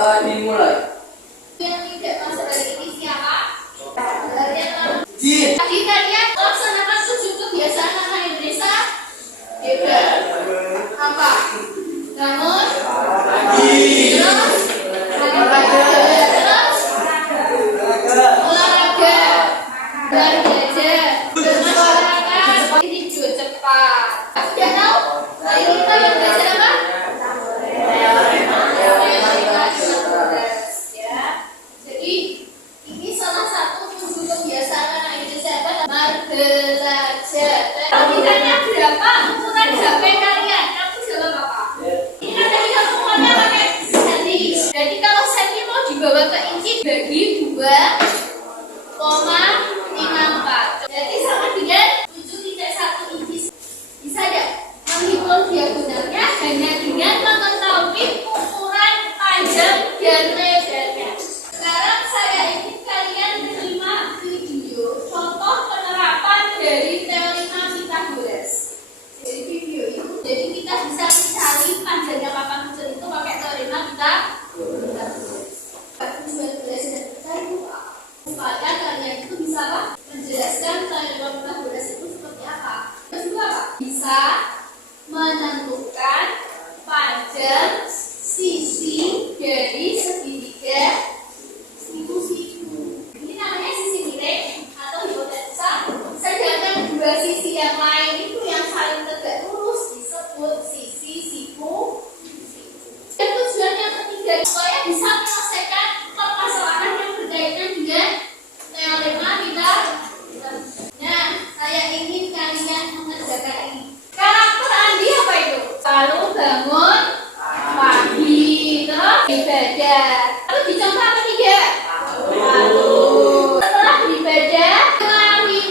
Dimulai. Yang tidak masuk dari ini siapa? Jin. Tadi kalian laksanakan 7 kebiasaan anak Indonesia hebat. Apa? Bangun Pagi. terus olahraga, belajar, bermasyarakat, tidur cepat. Sudah tahu? Hari kita yang belajar apa? Ya. Jadi ini salah satu 7 kebiasaan anak Indonesia belajar. Ditanya berapa ukuran HP kalian? Kamu jawab apa? Ini kan tadi kamu ngomongnya pakai senti. Jadi kalau senti mau dibawa ke inci bagi 2,54. Jadi sama dengan 7,1 inci. Bisa tidak menghitung diagonalnya hanya dengan mengetahui ukuran panjang dan lebarnya. Sekarang saya ingin kalian menyimak video contoh penerapan dari teorema Pythagoras. Dari video itu, jadi kita bisa mencari panjangnya papan kecil itu pakai teorema Pythagoras. Tujuan belajar kita itu apa? Supaya kalian itu bisa apa? Menjelaskan teorema Pythagoras itu seperti apa. Terus juga apa? Bisa menentukan panjang sisi dari segitiga siku-siku. Ini namanya sisi miring atau hipotenusa. Sedangkan dua sisi yang lain itu yang saling tegak lurus disebut sisi siku. Dan tujuan yang ketiga supaya bisa menyelesaikan permasalahan yang berkaitan dengan teorema Pythagoras. Nah, saya ingin kalian mengerjakan ini. Karakter Andi apa itu? Selalu bangun pagi, terus ibadah. Lalu dicontoh apa tidak? Lalu setelah ibadah,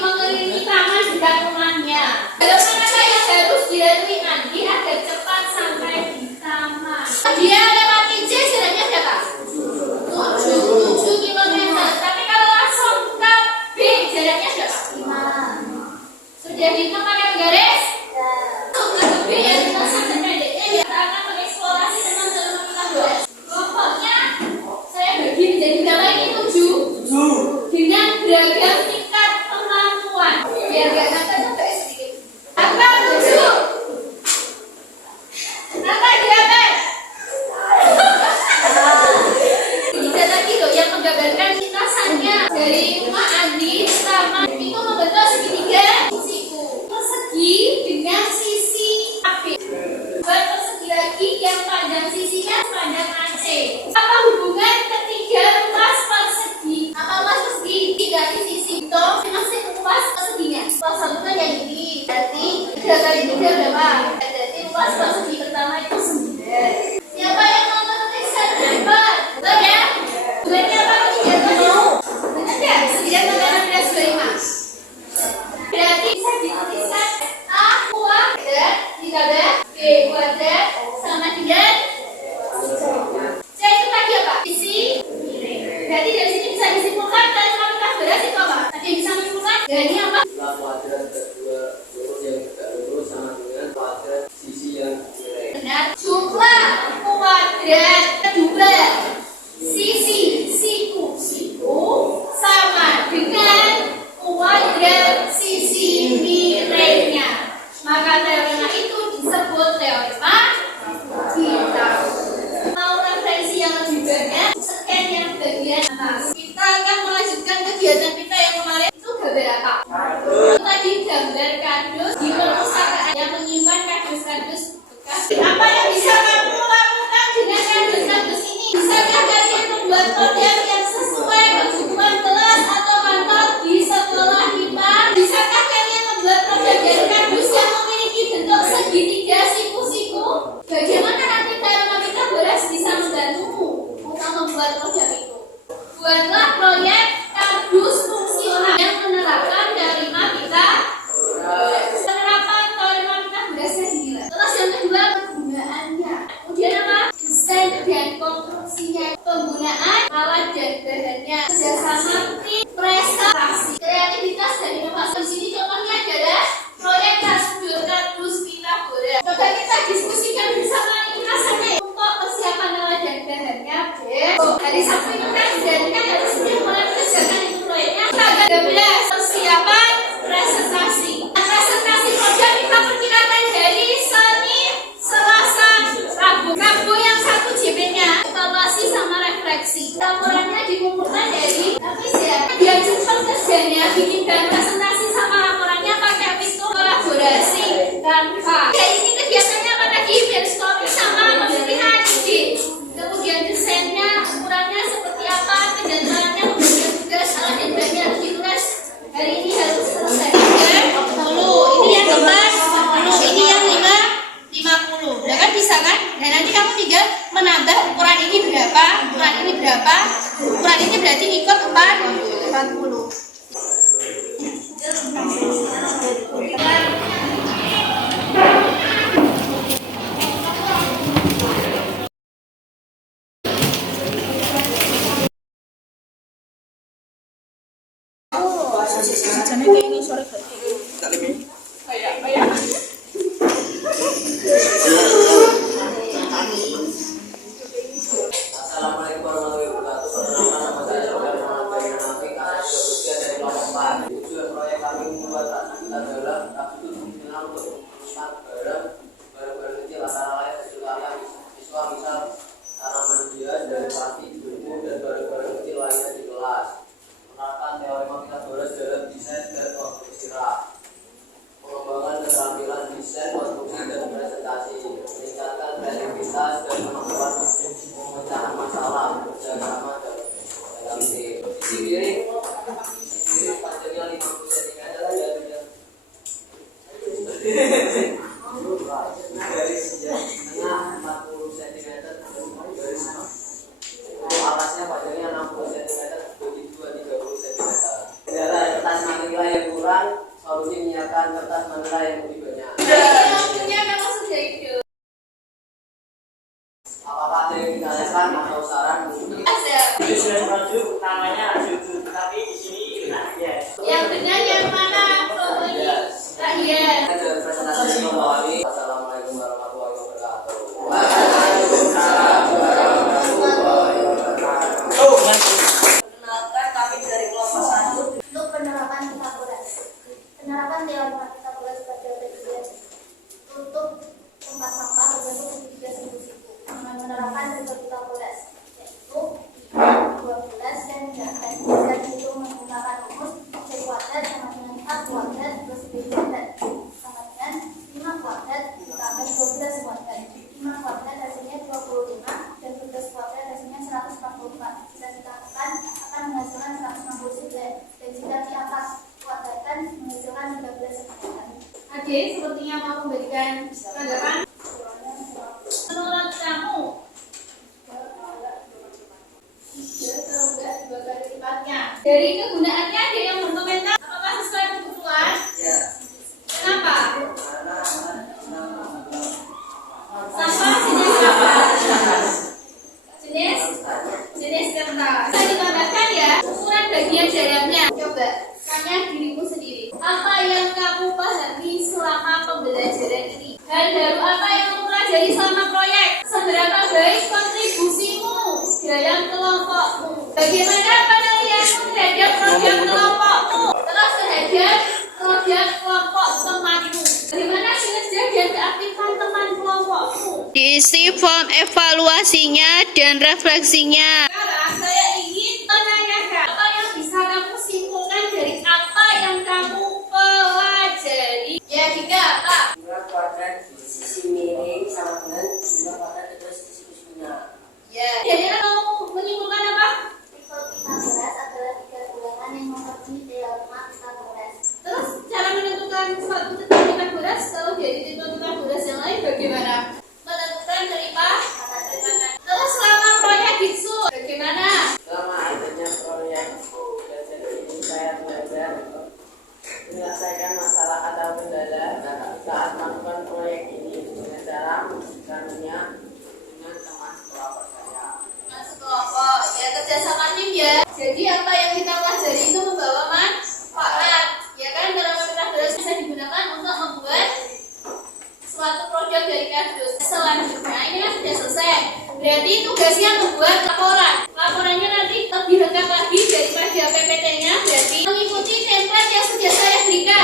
mengelilingi taman dekat rumahnya. Bagaimana yang harus dilalui Andi agar cepat sampai di taman? Dia lewati J jaraknya berapa? 7 kilometer. Tapi kalau langsung ke B jaraknya berapa? 5. Sudah dihitung pakai garis? Lebih ya, kita sampai pendeknya ya. Kita akan mengeksplorasi tentang teorema Pythagoras. Pokoknya saya bagi menjadi berapa ini? 7 dengan beragam tingkat kemampuan. Biar gak nangka sampai sedikit. Apa 7? Nangka berapa? Ini tadi loh yang menggambarkan lintasannya dari rumah Andi sama itu membentuk segitiga siku. Persegi dengan sisi AB. Buat persegi lagi yang panjang sisinya sepanjang AC. Apa hubungan ketiga luas persegi? Apa luas persegi? Dari sisi itu masih luas perseginya. Luas satunya yang ini. Berarti 3 kali 3 berapa? Jadi luas persegi pertama itu 9. Siapa yang mau menuliskan? Hebat. Betul ya? Bulannya apa ketiga tadi? Benar nggak? 9 tambah 16 25. Berarti bisa dituliskan A kuadrat ditambah B kuadrat sama dengan C itu tadi apa? Sisi miring. Berarti dari sini bisa disimpulkan teorema Pythagoras itu apa? Ada yang bisa menyimpulkan? Dari apa? Jumlah kuadrat kedua lurus yang tegak lurus sama dengan kuadrat sisi yang miring. Benar. Jumlah kuadrat kedua sisi siku sama dengan kuadrat sisi miringnya. Maka teorema itu disebut teorema Pythagoras. Mau referensi yang lebih banyak, scan yang bagian atas. Kita akan melanjutkan kegiatan kita yang kemarin. Itu gambar apa? Tadi gambar kardus di perpustakaan yang menyimpan kardus-kardus bekas. Apa yang bisa kamu lakukan dengan kardus-kardus ini? Bisakah kalian membuat model yang sesuai kebutuhan kelas atau kantor di sekolah kita? Bisakah kalian membuat model dari kardus yang memiliki bentuk segitiga siku-siku? Bagaimana nanti teorema Pythagoras bisa membantumu untuk membuat model itu? Buatlah proyek kardus fungsional yang menerapkan teorema Pythagoras. Penerapan teorema Pythagorasnya dinilai. Terus yang kedua, penggunaannya. Kemudian apa? Desain dan konstruksinya. Penggunaan alat dan bahannya. Kerjasama tim, prestasi, kreativitas dan inovasi. Di sini contohnya adalah proyek kardus Pythagoras. Coba kita diskusikan bersama ini rasanya untuk persiapan alat dan bahannya. hari Sabtu itu kan harus mulai mengerjakan itu proyeknya. Tanggal 13 persiapan presentasi. Presentasi proyek kita perkirakan hari Senin, Selasa, Rabu. Rabu yang 1 JP-nya evaluasi sama refleksi. Laporannya dikumpulkan dari diajukan kerjanya bikin presentasi sama laporannya pakai Visio kolaborasi Canva. Ya ini kegiatannya apa tadi? Brainstorming sama pemilihan ide. Kemudian desainnya, ukurannya seperti apa, kejadwalannya, pembagian tugas, alat dan bahannya harus ditulis. Hari ini harus selesai. 30. Ini yang 50. Ini yang 50. Ya kan bisa kan? Dan nanti kamu tinggal menambah ukuran ini berapa, ukuran ini berapa, ukuran ini berarti ikut 40. Assalamualaikum warahmatullahi wabarakatuh. Perkenalkan, nama saya Saudara Muhammad Bayan Nafik, asal Jogja dari kelompok 4. Tujuan proyek kami membuat kita adalah studi fungsional untuk merumuskan barang-barang kecil antara lain hasil karya siswa, misal tanaman hias dari plastik, buku, dan barang-barang kecil lainnya di kelas. Menerapkan teori Pythagoras dalam desain dan konstruksi rak. Pengembangan keterampilan desain, konstruksi, dan presentasi. Meningkatkan kreativitas dan kemampuan pemecahan masalah bekerjasama dalam tim. Sisi kiri panjangnya 50 cm ya. Garis tengah 40 cm, garis atasnya panjangnya 60 cm, begitu 30 cm. Kendala kertas manila yang kurang, solusi menyiapkan kertas manila yang lebih banyak. Apakah ada yang ditanyakan atau saran mungkin? Sudah produk namanya Judul, tapi di sini ya. Yang benar yang mana? Iya. Ada presentasi membawahi. Assalamualaikum warahmatullahi wabarakatuh. Perkenalkan, kami dari kelompok 1 untuk penerapan Pythagoras. Penerapan teori Pythagoras pada bagian untuk tempat sampah berbentuk segitiga siku-siku dengan menerapkan teori Pythagoras, yaitu 12 dan 9. Dan itu menggunakan rumus C kuadrat sama dengan 4 kuadrat plus B kuadrat sama dengan 5 kuadrat ditambah 12 kuadrat. 5 kuadrat hasilnya 25 dan 12 kuadrat hasilnya 144. Jika dikatakan akan menghasilkan 169 dan jika di atas kuadratkan menghasilkan 13 kuadrat. Adik sepertinya mau memberikan tanggapan. Menurut kamu, kalau enggak 2 kali lipatnya. Dari kegunaannya ada yang berkomentar apakah sesuai kebutuhan? Ya. Kenapa? Karena Sampah jenis apa? Jenis kertas. Bisa ditambahkan ya ukuran bagian dalamnya. Coba tanya dirimu sendiri. Apa yang kamu pahami selama pembelajaran ini? Hal baru apa yang kamu pelajari selama proyek? Seberapa baik kontribusimu dalam kelompokmu? Bagaimana penilaianmu terhadap proyek kelompokmu? Terus terhadap proyek kelompok temanmu? Bagaimana kinerja dan keaktifan teman kelompokmu? Diisi form evaluasinya dan refleksinya. Sekarang saya ingin menanyakan apa yang bisa kamu simpulkan dari apa yang kamu pelajari. Ya Dika, Pak. Jumlah kuadrat sisi miring sama dengan jumlah kuadrat terus sisi kusnya. Ya. Jadi kamu menyimpulkan apa? Pythagoras adalah 3 bilangan yang memenuhi teorema Pythagoras. Terus cara menentukan suatu titik Pythagoras kalau dari titik Pythagoras yang lain bagaimana? Menentukan derivatif. Terus selama proyek itu bagaimana? selama adanya proyek belajar ini saya belajar menyelesaikan masalah atau kendala saat melakukan proyek ini dengan cara menunjukkannya dengan teman kelompok saya. Masuk kelompok, ya kerjasama tim ya. Jadi apa yang kita pelajari itu membawa manfaat, ya kan? Teorema Pythagoras bisa digunakan untuk membuat suatu proyek dari kardus. Selanjutnya ini kan sudah selesai. Berarti tugasnya membuat laporan. Laporan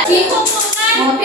Dikumpulkan B